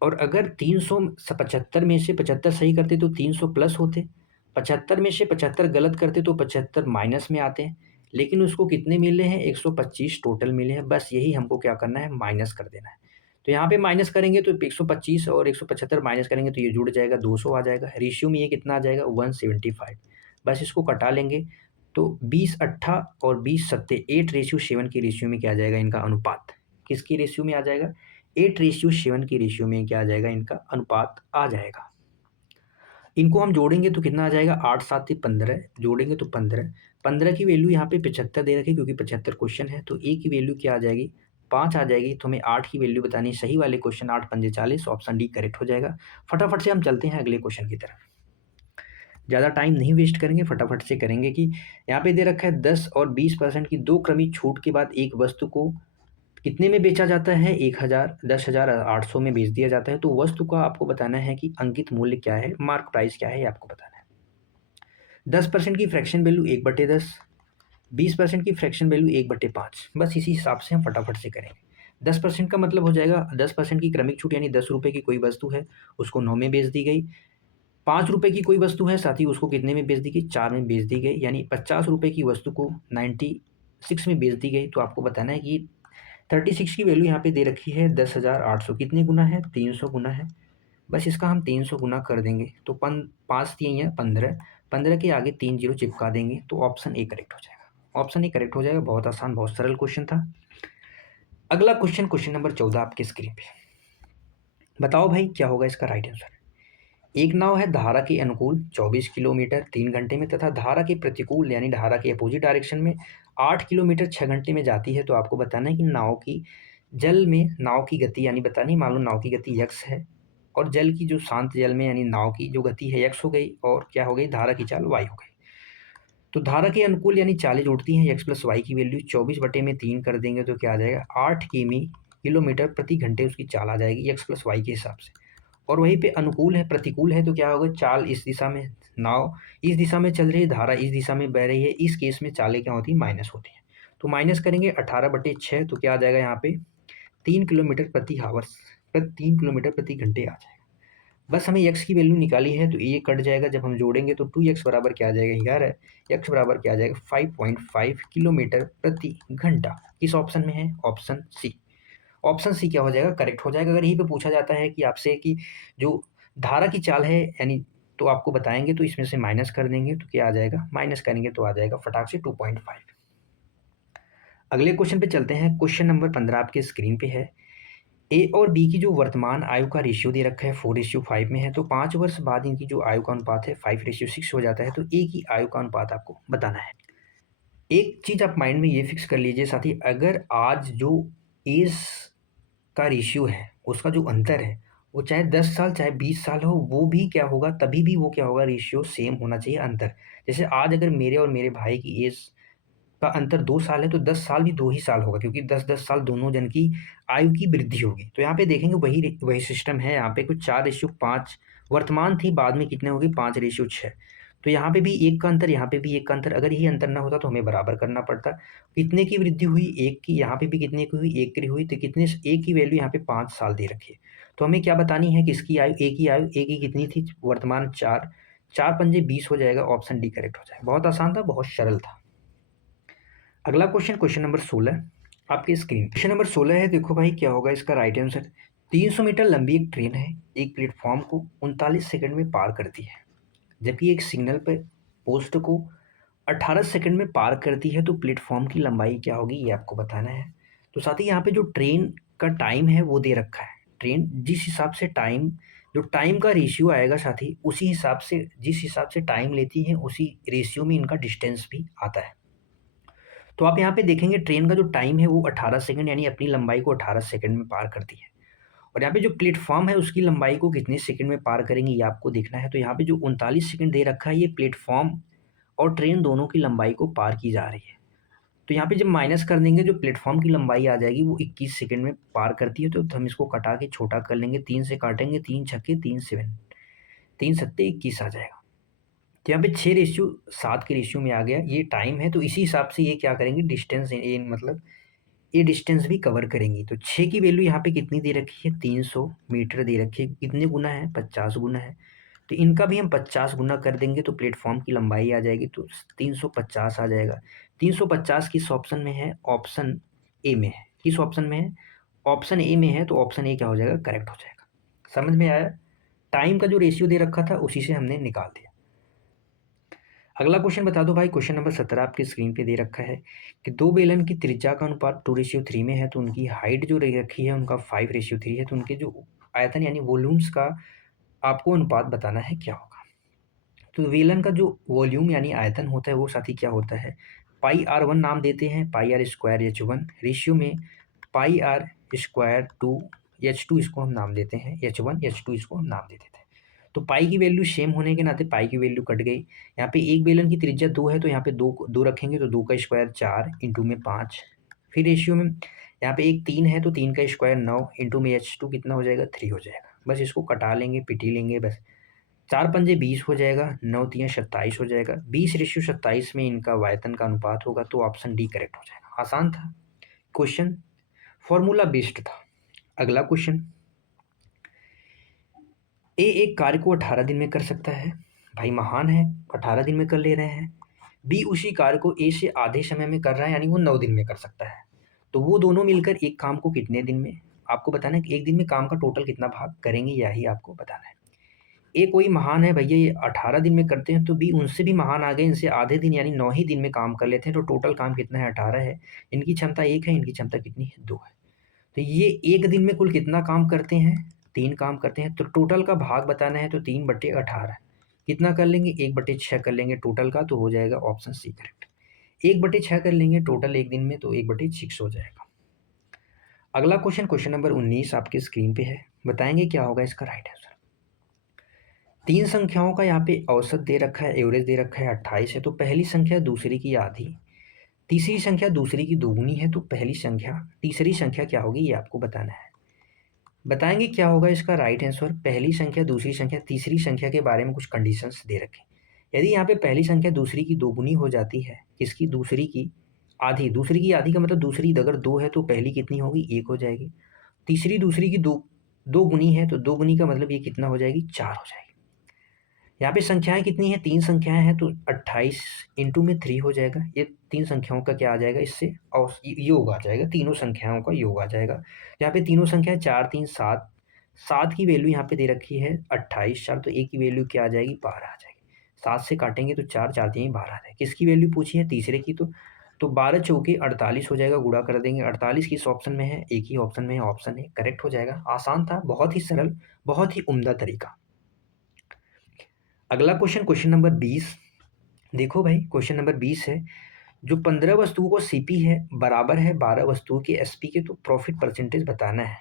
और अगर 375 में से 75 सही करते तो 300 प्लस होते, 75 में से 75 गलत करते तो 75 माइनस में आते हैं। लेकिन उसको कितने मिले हैं? 125 टोटल मिले हैं। बस यही हमको क्या करना है? माइनस कर देना है। तो यहाँ पे माइनस करेंगे तो 125 और 175 माइनस करेंगे तो ये जुड़ जाएगा, 200 आ जाएगा। रेशियो में ये कितना आ जाएगा? 175। बस इसको कटा लेंगे तो 20 अट्ठा और 20 सत्ते 8:7 की रेशियो में क्या आ जाएगा? इनका अनुपात किसकी रेशियो में आ जाएगा? 8:7 की रेशियो में क्या आ जाएगा? इनका अनुपात आ जाएगा। इनको हम जोड़ेंगे तो कितना आ जाएगा? 8 7 15, जोड़ेंगे तो 15। 15 की वैल्यू यहाँ पे 75 दे रखी है क्योंकि 75 क्वेश्चन है, तो ए की वैल्यू क्या आ जाएगी? 5 आ जाएगी। तो हमें 8 की वैल्यू बतानी है। सही वाले क्वेश्चन 8 पंजे 40, ऑप्शन डी करेक्ट हो जाएगा। फटाफट से हम चलते हैं अगले क्वेश्चन की तरफ। ज़्यादा टाइम नहीं वेस्ट करेंगे, फटाफट से करेंगे कि यहाँ पे दे रखा है 10 और 20% की दो क्रमिक छूट के बाद एक वस्तु को कितने में बेचा जाता है? 1000, 10,800 में बेच दिया जाता है। तो वस्तु का आपको बताना है कि अंकित मूल्य क्या है, मार्क प्राइस क्या है, ये आपको बताना है। 10% की फ्रैक्शन वैल्यू 1/10, 20% की फ्रैक्शन वैल्यू 1/5। बस इसी हिसाब से हम फटाफट से करेंगे। 10% का मतलब हो जाएगा 10% की क्रमिक छूट, यानी 10 रुपये की कोई वस्तु है, उसको 9 में बेच दी गई। 5 रुपये की कोई वस्तु है साथ ही, उसको कितने में बेच दी गई? 4 में बेच दी गई। यानी 50 रुपये की वस्तु को 96 में बेच दी गई। तो आपको बताना है कि 36 की वैल्यू यहाँ पे दे रखी है 10,800, कितने गुना है? 300 गुना है। बस इसका हम 300 गुना कर देंगे तो 5 तीन या 15, 15 के आगे 3 जीरो चिपका देंगे तो ऑप्शन ए करेक्ट हो जाएगा। ऑप्शन ए करेक्ट हो जाएगा। बहुत आसान, बहुत सरल क्वेश्चन था। अगला क्वेश्चन, क्वेश्चन नंबर 14 आपके स्क्रीन पे। बताओ भाई क्या होगा इसका राइट आंसर? एक नाव है धारा के अनुकूल 24 किलोमीटर 3 घंटे में, तथा धारा के प्रतिकूल यानी धारा के अपोजिट डायरेक्शन में 8 किलोमीटर 6 घंटे में जाती है। तो आपको बताना है कि जल में नाव की गति, यानी बतानी, मान लो नाव की गति x है और जल की जो शांत जल में यानी नाव की जो गति है x हो गई, और क्या हो गई? धारा की चाल y हो गई। तो धारा के अनुकूल यानी चालें जुड़ती हैं, x प्लस वाई की वैल्यू 24/3 कर देंगे तो क्या आ जाएगा? 8 किलोमीटर प्रति घंटे उसकी चाल आ जाएगी x प्लस वाई के हिसाब से। और वहीं पे अनुकूल है, प्रतिकूल है तो क्या होगा? चाल इस दिशा में, नाव इस दिशा में चल रही है, धारा इस दिशा में बह रही है। इस केस में चालें क्या होती है? माइनस होती है। तो माइनस करेंगे 18/6 तो क्या आ जाएगा यहाँ पे? 3 किलोमीटर प्रति हावर्स, 3 किलोमीटर प्रति घंटे आ जाएगा। बस हमें x की वैल्यू निकाली है तो ये कट जाएगा। जब हम जोड़ेंगे तो 2x बराबर क्या आ जाएगा? 11। x बराबर क्या आ जाएगा? 5.5 किलोमीटर प्रति घंटा। किस ऑप्शन में है? Option C. ऑप्शन सी क्या हो जाएगा? करेक्ट हो जाएगा। अगर यहीं पे पूछा जाता है कि आपसे कि जो धारा की चाल है यानी, तो आपको बताएंगे तो इसमें से माइनस कर देंगे तो क्या आ जाएगा? माइनस करेंगे तो आ जाएगा फटाक से 2.5। अगले क्वेश्चन पे चलते हैं। क्वेश्चन नंबर 15 आपके स्क्रीन पे है। ए और बी की जो वर्तमान आयु का रेशियो दे रखा है 4:5 में है, तो 5 वर्ष बाद इनकी जो आयु का अनुपात है 5:6 हो जाता है। तो ए की आयु का अनुपात आपको बताना है। एक चीज आप माइंड में ये फिक्स कर लीजिए साथी, अगर आज जो एज का रेशियो है, उसका जो अंतर है, वो चाहे 10 साल चाहे 20 साल हो, वो भी क्या होगा? तभी भी वो क्या होगा? रेशियो सेम होना चाहिए, अंतर। जैसे आज अगर मेरे और मेरे भाई की एज का अंतर 2 साल है तो 10 साल भी 2 ही साल होगा, क्योंकि 10-10 साल दोनों जन की आयु की वृद्धि होगी। तो यहाँ पे देखेंगे वही सिस्टम है। यहाँ पे कुछ 4:5 वर्तमान थी, बाद में कितने होगी? 5:6। तो यहाँ पे भी एक का अंतर, यहाँ पे भी एक का अंतर। अगर ये अंतर ना होता तो हमें बराबर करना पड़ता। कितने की वृद्धि हुई? एक की। यहाँ पे भी कितने की हुई? एक की हुई। तो कितने? एक की वैल्यू यहाँ पे 5 साल दे रखी है। तो हमें क्या बतानी है? किसकी आयु? एक की आयु। एक की कितनी थी? वर्तमान 4, 4 पंजे 20 हो जाएगा। ऑप्शन डी करेक्ट हो जाएगा। बहुत आसान था, बहुत सरल था। अगला क्वेश्चन, क्वेश्चन नंबर 16 आपके स्क्रीन। क्वेश्चन नंबर 16 है, देखो भाई क्या होगा इसका राइट आंसर। 300 मीटर लंबी एक ट्रेन है, एक प्लेटफॉर्म को 39 सेकंड में पार करती है, जबकि एक सिग्नल पर पोस्ट को 18 सेकंड में पार करती है। तो प्लेटफॉर्म की लंबाई क्या होगी? ये आपको बताना है। तो साथ ही यहाँ पे जो ट्रेन का टाइम है वो दे रखा है, ट्रेन जिस हिसाब से टाइम, जो टाइम का रेशियो आएगा साथी, उसी हिसाब से, जिस हिसाब से टाइम लेती हैं उसी रेशियो में इनका डिस्टेंस भी आता है। तो आप यहाँ पे देखेंगे ट्रेन का जो टाइम है वो 18 सेकंड, यानी अपनी लंबाई को 18 सेकंड में पार करती है। और यहाँ पे जो प्लेटफॉर्म है उसकी लंबाई को कितने सेकंड में पार करेंगे ये आपको देखना है। तो यहाँ पे जो 39 सेकंड दे रखा है, ये प्लेटफॉर्म और ट्रेन दोनों की लंबाई को पार की जा रही है। तो यहाँ पे जब माइनस कर देंगे, जो प्लेटफॉर्म की लंबाई आ जाएगी वो 21 सेकंड में पार करती है। तो हम इसको कटा के छोटा कर लेंगे, 3 से काटेंगे, 3 छक्के 3 7, 3 सत्ते 21 आ जाएगा। तो यहाँ पे 6 रेशियो 7 के रेशियो में आ गया, ये टाइम है। तो इसी हिसाब से ये क्या करेंगे, डिस्टेंस, ये मतलब ये डिस्टेंस भी कवर करेंगी। तो 6 की वैल्यू यहाँ पे कितनी दे रखी है, 300 मीटर दे रखी है। कितने गुना है, 50 गुना है। तो इनका भी हम 50 गुना कर देंगे तो प्लेटफॉर्म की लंबाई आ जाएगी, तो 350 आ जाएगा। 350 किस ऑप्शन में है, ऑप्शन ए में है। किस ऑप्शन में है, ऑप्शन ए में है। तो ऑप्शन ए क्या हो जाएगा, करेक्ट हो जाएगा। समझ में आया, टाइम का जो रेशियो दे रखा था उसी से हमने निकाल दिया। अगला क्वेश्चन बता दो भाई, क्वेश्चन नंबर 17 आपकी स्क्रीन पे दे रखा है कि दो बेलन की त्रिज्या का अनुपात 2:3 में है, तो उनकी हाइट जो रही रखी है उनका 5:3 है। तो उनके जो आयतन यानी वॉल्यूम्स का आपको अनुपात बताना है क्या होगा। तो बेलन का जो वॉल्यूम यानी आयतन होता है वो साथी क्या होता है, पाई आर वन नाम देते हैं, pi R square H one ratio में pi R square two H two, इसको हम नाम देते हैं एच वन, एच टू इसको हम नाम दे देते हैं। तो पाई की वैल्यू सेम होने के नाते पाई की वैल्यू कट गई। यहाँ पे एक बेलन की त्रिज्या 2 है, तो यहाँ पे दो दो रखेंगे, तो 2 का स्क्वायर 4 इंटू में 5। फिर रेशियो में यहाँ पे एक 3 है, तो 3 का स्क्वायर 9 इंटू में एच टू कितना हो जाएगा, 3 हो जाएगा। बस इसको कटा लेंगे, पिटी लेंगे, बस 4 पंजे 20 हो जाएगा, 9 तियाँ 27 हो जाएगा। 20:27 में इनका वायतन का अनुपात होगा। तो ऑप्शन डी करेक्ट हो जाएगा। आसान था क्वेश्चन, फॉर्मूला बेस्ड था। अगला क्वेश्चन, ए एक कार्य को 18 दिन में कर सकता है, भाई महान है, 18 दिन में कर ले रहे हैं। बी उसी कार्य को ए से आधे समय में कर रहा है, यानी वो 9 दिन में कर सकता है। तो वो दोनों मिलकर एक काम को कितने दिन में, आपको बताना है कि एक दिन में काम का टोटल कितना भाग करेंगे, यही आपको बताना है। ए कोई महान है भैया, ये 18 दिन में करते हैं, तो बी उनसे भी महान आ गए, इनसे आधे दिन यानी 9 ही दिन में काम कर लेते हैं। तो टोटल काम कितना है, 18 है। इनकी क्षमता 1 है, इनकी क्षमता कितनी है, 2 है। तो ये एक दिन में कुल कितना काम करते हैं, 3 काम करते हैं। तो टोटल का भाग बताना है, तो 3/18 कितना कर लेंगे, 1/6 कर लेंगे टोटल का, तो हो जाएगा ऑप्शन सी करेक्ट। 1/6 कर लेंगे टोटल एक दिन में, तो 1/6 हो जाएगा। अगला क्वेश्चन, क्वेश्चन नंबर 19 आपकी स्क्रीन पे है, बताएंगे क्या होगा इसका राइट आंसर। 3 संख्याओं का यहाँ पे औसत दे रखा है, एवरेज दे रखा है 28 है। तो पहली संख्या दूसरी की आधी, तीसरी संख्या दूसरी की दोगुनी है। तो पहली संख्या तीसरी संख्या क्या होगी ये आपको बताना है। बताएंगे क्या होगा इसका राइट आंसर। पहली संख्या दूसरी संख्या तीसरी संख्या के बारे में कुछ कंडीशंस दे रखे। यदि यहाँ पे पहली संख्या दूसरी की दोगुनी हो जाती है, किसकी, दूसरी की आधी। दूसरी की आधी का मतलब दूसरी अगर 2 है तो पहली कितनी होगी, 1 हो जाएगी। तीसरी दूसरी की दो गुनी है, तो 2 गुनी का मतलब ये कितना हो जाएगी, 4 हो जाएगी। यहाँ पे संख्याएं कितनी है, 3 संख्याएं हैं, तो 28 इंटू में 3 हो जाएगा। ये 3 संख्याओं का क्या आ जाएगा, इससे और योग आ जाएगा, तीनों संख्याओं का योग आ जाएगा। यहाँ पे तीनों संख्या 4 3 7, 7 की वैल्यू यहाँ पे दे रखी है 28 4, तो एक की वैल्यू क्या आ जाएगी, 12 आ जाएगी। 7 से काटेंगे तो 4 4 3 12 आ जाएगी। किसकी वैल्यू पूछी है, तीसरे की। तो 12 चौके 48 हो जाएगा, गुणा कर देंगे। 48 किस ऑप्शन में है, एक ही ऑप्शन में है, ऑप्शन ए करेक्ट हो जाएगा। आसान था, बहुत ही सरल, बहुत ही उम्दा तरीका। अगला क्वेश्चन, क्वेश्चन नंबर 20 देखो भाई, क्वेश्चन नंबर 20 है, जो 15 वस्तुओं को सीपी है बराबर है 12 वस्तुओं के एसपी के, तो प्रॉफिट परसेंटेज बताना है।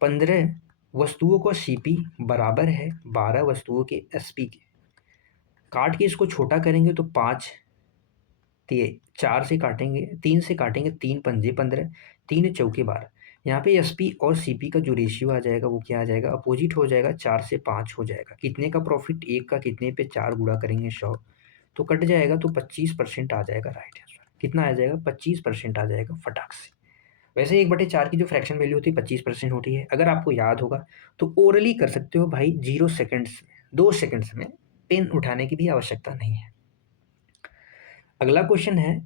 15 वस्तुओं को सीपी बराबर है 12 वस्तुओं के एसपी के, काट के इसको छोटा करेंगे तो 5, 4 से काटेंगे, 3 से काटेंगे, 3 पंजे 15, 3 चौके 12। यहाँ पे एसपी और सीपी का जो रेशियो आ जाएगा वो क्या आ जाएगा, अपोजिट हो जाएगा, 4 से 5 हो जाएगा। कितने का प्रॉफिट, एक का, कितने पे 4 गुणा करेंगे 100, तो कट जाएगा, तो 25% आ जाएगा राइट आंसर। कितना आ जाएगा, 25% आ जाएगा फटाक से। वैसे 1/4 की जो फ्रैक्शन वैल्यू होती है 25% होती है। अगर आपको याद होगा तो ओरली कर सकते हो भाई, 0 सेकेंड्स में, 2 सेकेंड्स में, पेन उठाने की भी आवश्यकता नहीं है। अगला क्वेश्चन है,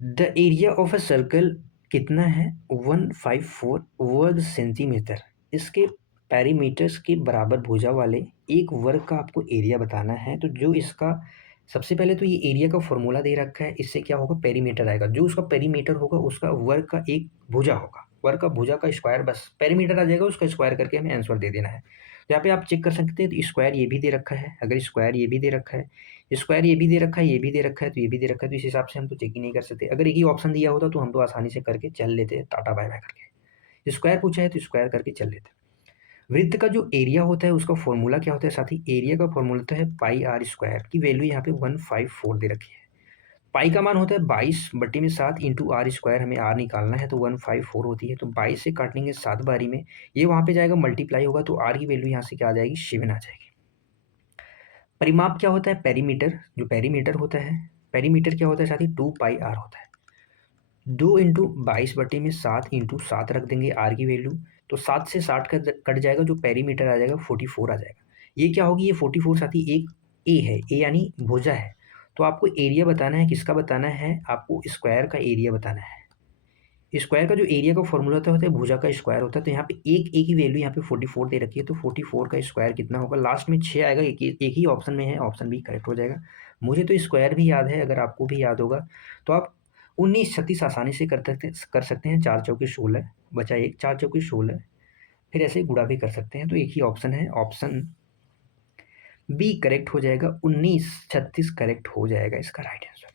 the area of a circle कितना है, 154 वर्ग सेंटीमीटर। इसके पैरीमीटर्स के बराबर भुजा वाले एक वर्ग का आपको एरिया बताना है। तो जो इसका सबसे पहले तो ये एरिया का फॉर्मूला दे रखा है, इससे क्या होगा, पेरीमीटर आएगा। जो उसका पेरीमीटर होगा उसका वर्ग का एक भुजा होगा, वर्ग का भुजा का स्क्वायर, बस पेरीमीटर आ जाएगा, उसका स्क्वायर करके हमें आंसर दे देना है। तो यहाँ पे आप चेक कर सकते हैं, तो स्क्वायर ये भी दे रखा है, अगर स्क्वायर ये भी दे रखा है, स्क्वायर ये भी दे रखा है, ये भी दे रखा है, तो ये भी दे रखा है, तो इस हिसाब से हम तो चेक ही नहीं कर सकते। अगर एक ही ऑप्शन दिया होता तो हम तो आसानी से करके चल लेते, टाटा बाय बाय करके। स्क्वायर पूछा है तो स्क्वायर करके चल लेते। वृत्त का जो एरिया होता है उसका फॉर्मूला क्या होता है साथी, एरिया का फॉर्मूला होता है पाई आर स्क्वायर की वैल्यू यहाँ पे 154 दे रखी है। पाई का मान होता है 22/7 इंटू आर स्क्वायर, हमें आर निकालना है तो 154 होती है। तो 22 से काटेंगे 7 बारी में, ये वहाँ पे जाएगा मल्टीप्लाई होगा, तो आर की वैल्यू यहाँ से क्या आ जाएगी, 7 आ जाएगी। परिमाप क्या होता है, पेरीमीटर, जो पेरीमीटर होता है, पेरीमीटर क्या होता है साथी, 2 पाई आर होता है। 2 इंटू 22/7 इंटू 7 रख देंगे आर की वैल्यू, तो 7 से 60 का कट जाएगा, जो पेरीमीटर आ जाएगा 44 आ जाएगा। ये क्या होगी, ये 44 साथी एक ए है, ए यानी भुजा है। तो आपको एरिया बताना है, किसका बताना है, आपको स्क्वायर का एरिया बताना है। स्क्वायर का जो एरिया का फॉर्मूला होता है भुजा का स्क्वायर होता है। तो यहाँ पे एक ए की वैल्यू यहाँ पे 44 दे रखी है, तो 44 का स्क्वायर कितना होगा, लास्ट में 6 आएगा, एक ही ऑप्शन में है, ऑप्शन बी करेक्ट हो जाएगा। मुझे तो स्क्वायर भी याद है, अगर आपको भी याद होगा तो आप 19 36 आसानी से कर सकते हैं। 4 चौके 16 बचा एक, 4 चौके 16, फिर ऐसे गुणा भी कर सकते हैं। तो एक ही ऑप्शन है, ऑप्शन बी करेक्ट हो जाएगा, 19 36 करेक्ट हो जाएगा इसका राइट आंसर।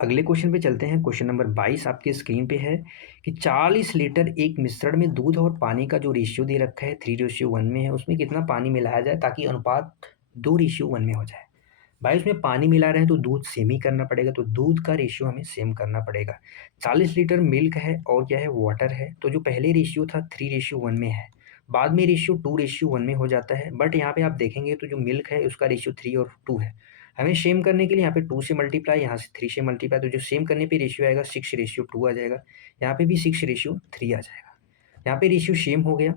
अगले क्वेश्चन पे चलते हैं। क्वेश्चन नंबर 22 आपके स्क्रीन पे है कि 40 लीटर एक मिश्रण में दूध और पानी का जो रेशियो दे रखा है 3:1 में है, उसमें कितना पानी मिलाया जाए ताकि अनुपात 2:1 में हो जाए। भाई उसमें पानी मिला रहे हैं तो दूध सेम ही करना पड़ेगा, तो दूध का रेशियो हमें सेम करना पड़ेगा। 40 लीटर मिल्क है और क्या है, वाटर है। तो जो पहले रेशियो था 3:1 में है, बाद में रेशियो 2:1 में हो जाता है। बट यहाँ पे आप देखेंगे तो जो मिल्क है उसका रेशियो 3 और 2 है। हमें सेम करने के लिए यहाँ पे 2 से मल्टीप्लाई, यहाँ से 3 से मल्टीप्लाई, तो जो सेम करने पे रेशियो आएगा 6:2 आ जाएगा। यहाँ पे भी 6:3 आ जाएगा। यहाँ पे रेशियो सेम हो गया,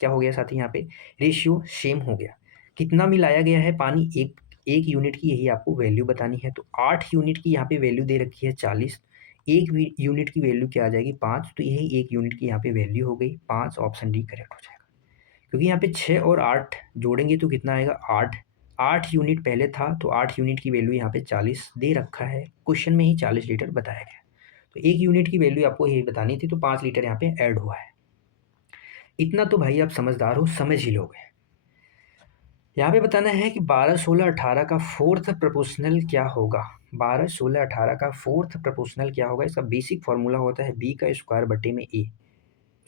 क्या हो गया साथी, यहाँ पे रेशियो सेम हो गया। कितना मिलाया गया है पानी, एक एक यूनिट की, यही आपको वैल्यू बतानी है। तो 8 यूनिट की यहाँ पे वैल्यू दे रखी है 40, एक यूनिट की वैल्यू क्या आ जाएगी 5, तो यही एक यूनिट की यहाँ पे वैल्यू हो गई 5, ऑप्शन डी करेक्ट हो जाएगा। क्योंकि यहाँ पे 6 और 8 जोड़ेंगे तो कितना आएगा 8, 8 यूनिट पहले था, तो 8 यूनिट की वैल्यू यहाँ पे 40 दे रखा है, क्वेश्चन में ही 40 लीटर बताया गया। तो एक यूनिट की वैल्यू आपको यही बतानी थी, तो 5 लीटर यहाँ पे ऐड हुआ है। इतना तो भाई आप समझदार हो, समझ ही लोगे। यहाँ पे बताना है कि 12 16 18 का फोर्थ प्रोपोर्शनल क्या होगा। 12 16 18 का फोर्थ प्रोपोर्शनल क्या होगा, इसका बेसिक फॉर्मूला होता है बी का स्क्वायर बटे में ए,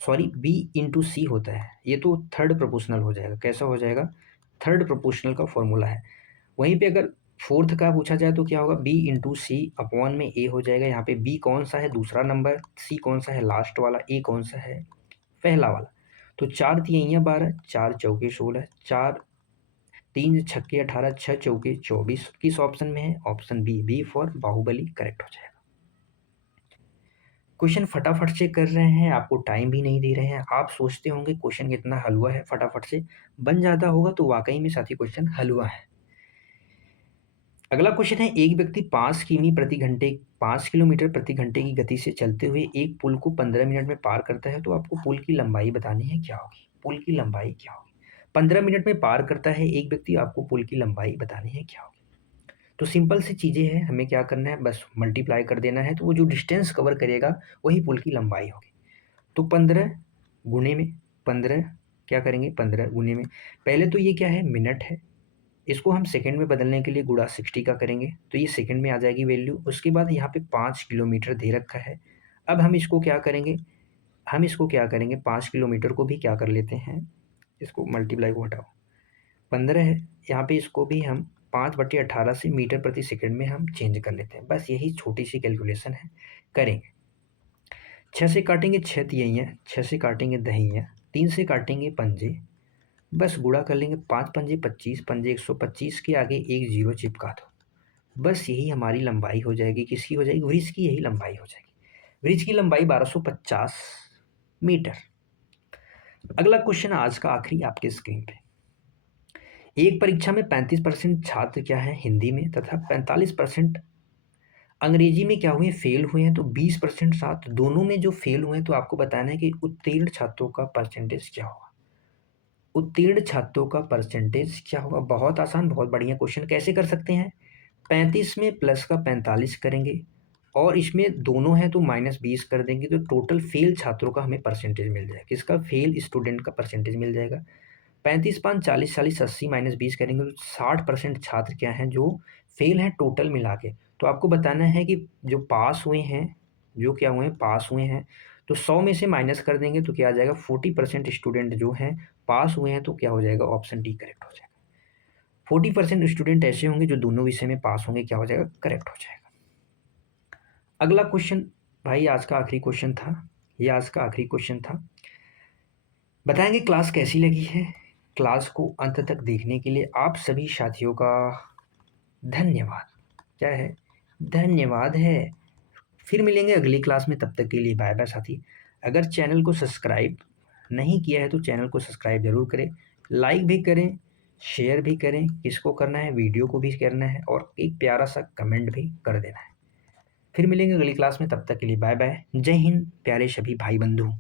सॉरी बी इंटू सी होता है। ये तो थर्ड प्रोपोर्शनल हो जाएगा, कैसा हो जाएगा, थर्ड प्रोपोर्शनल का फॉर्मूला है। वहीं पे अगर फोर्थ का पूछा जाए तो क्या होगा, बी इंटू सी अपॉन में ए हो जाएगा। यहाँ पे बी कौन सा है, दूसरा नंबर, सी कौन सा है, लास्ट वाला, ए कौन सा है, पहला वाला। तो 4 तिहैया 12, 4 चौके 16, 4 3 छक्के 18, 6 चौके 24, किस ऑप्शन में है, option B, B for Baahubali correct हो जाएगा। क्वेश्चन फटाफट से कर रहे हैं, आपको टाइम भी नहीं दे रहे हैं। आप सोचते होंगे क्वेश्चन कितना हलवा है, फटाफट से बन जाता होगा, तो वाकई में साथी क्वेश्चन हलवा है। अगला क्वेश्चन है, एक व्यक्ति 5 किलोमीटर प्रति घंटे की गति से चलते हुए एक पुल को 15 मिनट में पार करता है, तो आपको पुल की लंबाई बतानी है, क्या होगी, पुल की लंबाई क्या होगी। 15 मिनट में पार करता है एक व्यक्ति, आपको पुल की लंबाई बतानी है क्या होगी। तो सिंपल सी चीज़ें हैं, हमें क्या करना है, बस मल्टीप्लाई कर देना है, तो वो जो डिस्टेंस कवर करेगा वही पुल की लंबाई होगी। तो 15 गुणे में 15, क्या करेंगे 15 गुणे में, पहले तो ये क्या है, मिनट है, इसको हम सेकंड में बदलने के लिए गुणा 60 का करेंगे, तो ये सेकंड में आ जाएगी वैल्यू। उसके बाद यहाँ पे 5 किलोमीटर दे रखा है। अब हम इसको क्या करेंगे, 5 किलोमीटर को भी क्या कर लेते हैं, इसको मल्टीप्लाई को हटाओ, 15 है, यहाँ पे इसको भी हम 5/18 से मीटर प्रति सेकंड में हम चेंज कर लेते हैं। बस यही छोटी सी कैलकुलेशन है, करेंगे। 6 से काटेंगे 6 तिहैया, 6 से काटेंगे दहिया, 3 से काटेंगे पंजे, बस गुणा कर लेंगे, 5 पंजे 25, पंजे 125 के आगे एक जीरो चिपका दो, बस यही हमारी लंबाई हो जाएगी। किसकी हो जाएगी, वृक्ष की यही लंबाई हो जाएगी। वृक्ष की लंबाई 1250 मीटर। अगला क्वेश्चन आज का आखिरी आपके स्क्रीन पे, एक परीक्षा में 35% छात्र क्या है हिंदी में तथा 45% अंग्रेजी में क्या हुए, फेल हुए हैं। तो 20% छात्र दोनों में जो फेल हुए हैं, तो आपको बताना है कि उत्तीर्ण छात्रों का परसेंटेज क्या होगा। उत्तीर्ण छात्रों का परसेंटेज क्या होगा, बहुत आसान, बहुत बढ़िया क्वेश्चन। कैसे कर सकते हैं, 35 में प्लस का 45 करेंगे और इसमें दोनों हैं तो -20 कर देंगे, तो टोटल फेल छात्रों का हमें परसेंटेज मिल जाएगा। किसका? फेल स्टूडेंट का परसेंटेज मिल जाएगा। 35 पाँच 40, 40 80 -20 करेंगे तो 60% छात्र क्या हैं जो फेल हैं टोटल मिला के। तो आपको बताना है कि जो पास हुए हैं, जो क्या हुए हैं, पास हुए हैं, तो 100 में से माइनस कर देंगे तो क्या आ जाएगा, 40% स्टूडेंट जो हैं पास हुए हैं, तो क्या हो जाएगा, ऑप्शन डी करेक्ट हो जाएगा। 40% स्टूडेंट ऐसे होंगे जो दोनों विषय में पास होंगे, क्या हो जाएगा, करेक्ट हो जाएगा। अगला क्वेश्चन भाई आज का आखिरी क्वेश्चन था, ये आज का आखिरी क्वेश्चन था। बताएंगे क्लास कैसी लगी है। क्लास को अंत तक देखने के लिए आप सभी साथियों का धन्यवाद। क्या है? धन्यवाद है। फिर मिलेंगे अगली क्लास में, तब तक के लिए बाय बाय साथी। अगर चैनल को सब्सक्राइब नहीं किया है तो चैनल को सब्सक्राइब जरूर करें, लाइक भी करें, शेयर भी करें, किसको करना है, वीडियो को भी करना है, और एक प्यारा सा कमेंट भी कर देना है। फिर मिलेंगे अगली क्लास में, तब तक के लिए बाय बाय। जय हिंद प्यारे सभी भाई बंधु।